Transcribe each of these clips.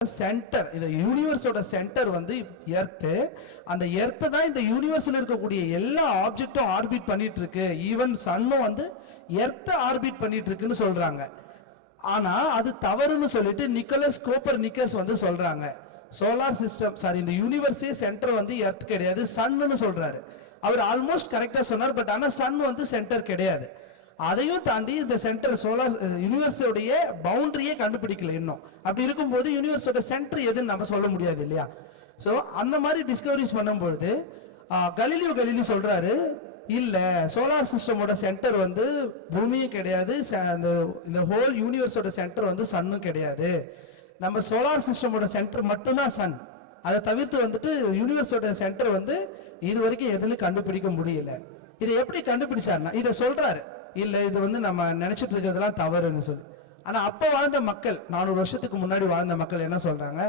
Centre, இந்த யூனிவர்ஸோட centre வந்து earth. அந்த எர்த் தான் இந்த யூனிவர்ஸ்ல இருக்கக்கூடிய எல்லா ஆப்ஜெக்டும் ஆர்பிட் பண்ணிட்டு இருக்கு. ஈவன் சன்னும் வந்து எர்த் ஆர்பிட் பண்ணிட்டு இருக்குன்னு சொல்றாங்க. ஆனா அது தவறுன்னு சொல்லிட்டு நிக்கோலஸ் கோப்பர்னிக்கஸ் வந்து சொல்றாங்க. சோலார் சிஸ்டம் இந்த யூனிவர்ஸே சென்டர் வந்து எர்த் கிடையாது, சன்னு சொல்றாரு. அவர் ஆல்மோஸ்ட் கரெக்டா சொன்னார். பட் ஆனா சன் வந்து சென்டர் கிடையாது. அதையும் தாண்டி இந்த சென்டர் சோலார் யூனிவர்ஸோடைய பவுண்டரியே கண்டுபிடிக்கல இன்னும். அப்படி இருக்கும்போது யூனிவர்ஸோட சென்டர் எதுன்னு நம்ம சொல்ல முடியாது இல்லையா? ஸோ அந்த மாதிரி டிஸ்கவரிஸ் பண்ணும்பொழுது கலீலியோ சொல்றாரு, இல்ல சோலார் சிஸ்டமோட சென்டர் வந்து பூமியும் கிடையாது, இந்த ஹோல் யூனிவர்ஸோட சென்டர் வந்து சன்னும் கிடையாது. நம்ம சோலார் சிஸ்டமோட சென்டர் மட்டும்தான் சன். அதை தவிர்த்து வந்துட்டு யூனிவர்ஸோட சென்டர் வந்து இது வரைக்கும் எதுன்னு கண்டுபிடிக்க முடியல. இதை எப்படி கண்டுபிடிச்சாருன்னா இதை சொல்றாரு, இல்ல இது வந்து நம்ம நினைச்சிட்டு இருக்கிறதுலாம் தவறுன்னு சொல்லி. ஆனா அப்ப வாழ்ந்த மக்கள், 400 வருஷத்துக்கு முன்னாடி வாழ்ந்த மக்கள் என்ன சொல்றாங்க,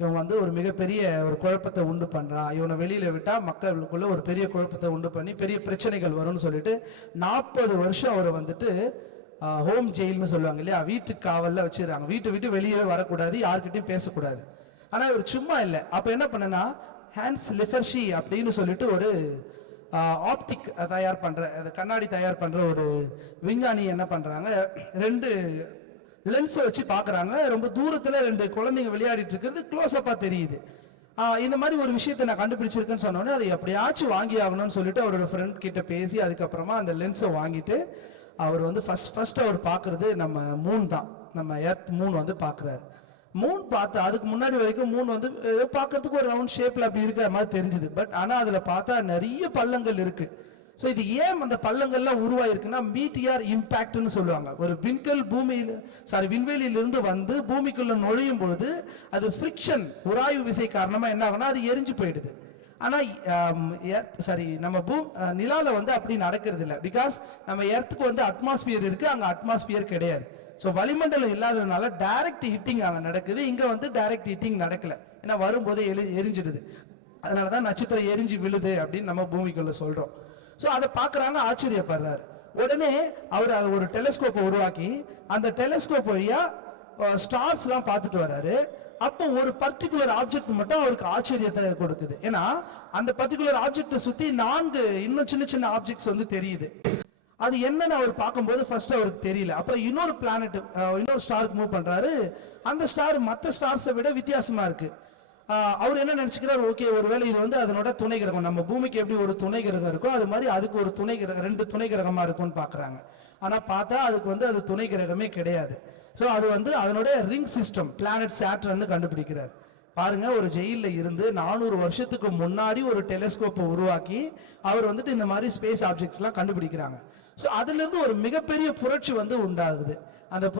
இவன் வந்து ஒரு மிகப்பெரிய ஒரு குழப்பத்தை உண்டு பண்றான், இவனை வெளியில விட்டா மக்களுக்குள்ள ஒரு பெரிய குழப்பத்தை உண்டு பண்ணி பெரிய பிரச்சனைகள் வரும்னு சொல்லிட்டு 40 வருஷம் அவரை வந்துட்டு ஹோம் ஜெயில்னு சொல்லுவாங்க இல்லையா, வீட்டுக்கு காவல்ல வச்சிருக்காங்க. வீட்டை விட்டு வெளியே வரக்கூடாது, யாருக்கிட்டையும் பேசக்கூடாது. ஆனா இவர் சும்மா இல்லை. அப்ப என்ன பண்ணனா, ஹான்ஸ் லிஃபர்ஷி அப்படின்னு சொல்லிட்டு ஒரு ஆப்டிக் தயார் பண்ற, கண்ணாடி தயார் பண்ற ஒரு விஞ்ஞானி என்ன பண்றாங்க, 2 லென்ஸ் வச்சு பாக்குறாங்க. ரொம்ப தூரத்துல 2 குழந்தைங்க விளையாடிட்டு இருக்கிறது க்ளோஸ் அப்பா தெரியுது. இந்த மாதிரி ஒரு விஷயத்தை நான் கண்டுபிடிச்சிருக்கேன்னு சொன்னோன்னே அதை எப்படியாச்சும் வாங்கி ஆகணும்னு சொல்லிட்டு அவரோட ஃப்ரெண்ட் கிட்ட பேசி அதுக்கப்புறமா அந்த லென்ஸை வாங்கிட்டு அவர் வந்து ஃபர்ஸ்ட் அவர் பாக்குறது நம்ம மூன் தான். நம்ம எர்த் மூன் வந்து பாக்குறாரு. மூன் பார்த்து அதுக்கு முன்னாடி வரைக்கும் மூன் வந்து பார்க்கறதுக்கு ஒரு ரவுண்ட் ஷேப்ல அப்படி இருக்கிற மாதிரி தெரிஞ்சுது. பட் ஆனா அதுல பார்த்தா நிறைய பள்ளங்கள் இருக்கு. ஸோ இது ஏன் அந்த பள்ளங்கள்லாம் உருவாயிருக்குன்னா மீட்டியார் இம்பாக்ட்னு சொல்லுவாங்க. ஒரு விண்கல் விண்வெளியிலிருந்து வந்து பூமிக்குள்ள நுழையும் பொழுது அது ஃப்ரிக்ஷன், உராய்வு விசை காரணமா என்ன ஆகுனா அது எரிஞ்சு போயிடுது. ஆனா நம்ம நிலால வந்து அப்படி நடக்கிறது இல்லை. பிகாஸ் நம்ம எர்த்துக்கு வந்து அட்மாஸ்பியர் இருக்கு, அங்க அட்மாஸ்பியர் கிடையாது. ஸோ வளிமண்டலம் இல்லாததுனால டைரக்ட் ஹிட்டிங் அங்கே நடக்குது, இங்க வந்து டைரக்ட் ஹிட்டிங் நடக்கல. ஏன்னா வரும்போதே எரிஞ்சிடுது. அதனாலதான் நட்சத்திரம் எரிஞ்சு விழுது அப்படின்னு நம்ம பூமிக்குள்ள சொல்றோம். ஸோ அதை பார்க்கறாங்க, ஆச்சரியப்படுறாரு. உடனே அவர் ஒரு டெலிஸ்கோப்பை உருவாக்கி அந்த டெலிஸ்கோப் வழியா ஸ்டார்ஸ் எல்லாம் பார்த்துட்டு வர்றாரு. அப்போ ஒரு பர்டிகுலர் ஆப்ஜெக்ட் மட்டும் அவருக்கு ஆச்சரியத்தை கொடுக்குது. ஏன்னா அந்த பர்டிகுலர் ஆப்ஜெக்டை சுத்தி 4 இன்னும் சின்ன சின்ன ஆப்ஜெக்ட்ஸ் வந்து தெரியுது. அது என்னன்னு அவர் பார்க்கும்போது ஃபர்ஸ்ட் அவருக்கு தெரியல. அப்புறம் இன்னொரு பிளானட், இன்னொரு ஸ்டாருக்கு மூவ் பண்றாரு. அந்த ஸ்டார் மற்ற ஸ்டார்ஸை விட வித்தியாசமா இருக்கு. அவர் என்ன நினைச்சுக்கிறார், ஓகே ஒருவேளை இது வந்து அதனோட துணை கிரகம், நம்ம பூமிக்கு எப்படி ஒரு துணை கிரகம் இருக்கும் அது மாதிரி அதுக்கு ஒரு துணை கிரகம், 2 துணை கிரகமா இருக்கும்னு பாக்குறாங்க. ஆனா பார்த்தா அதுக்கு வந்து அது துணை கிரகமே கிடையாது. ஸோ அது வந்து அதனோட ரிங் சிஸ்டம், பிளானட் சாட்டர்ன் கண்டுபிடிக்கிறார். பாருங்க, ஒரு ஜெயில இருந்து 400 வருஷத்துக்கு முன்னாடி ஒரு டெலிஸ்கோப்பை உருவாக்கி அவர் வந்துட்டு இந்த மாதிரி ஸ்பேஸ் ஆப்ஜெக்ட்ஸ் எல்லாம் கண்டுபிடிக்கிறாங்க. ஸோ அதுல இருந்து ஒரு மிகப்பெரிய புரட்சி வந்து உண்டாகுது. அந்த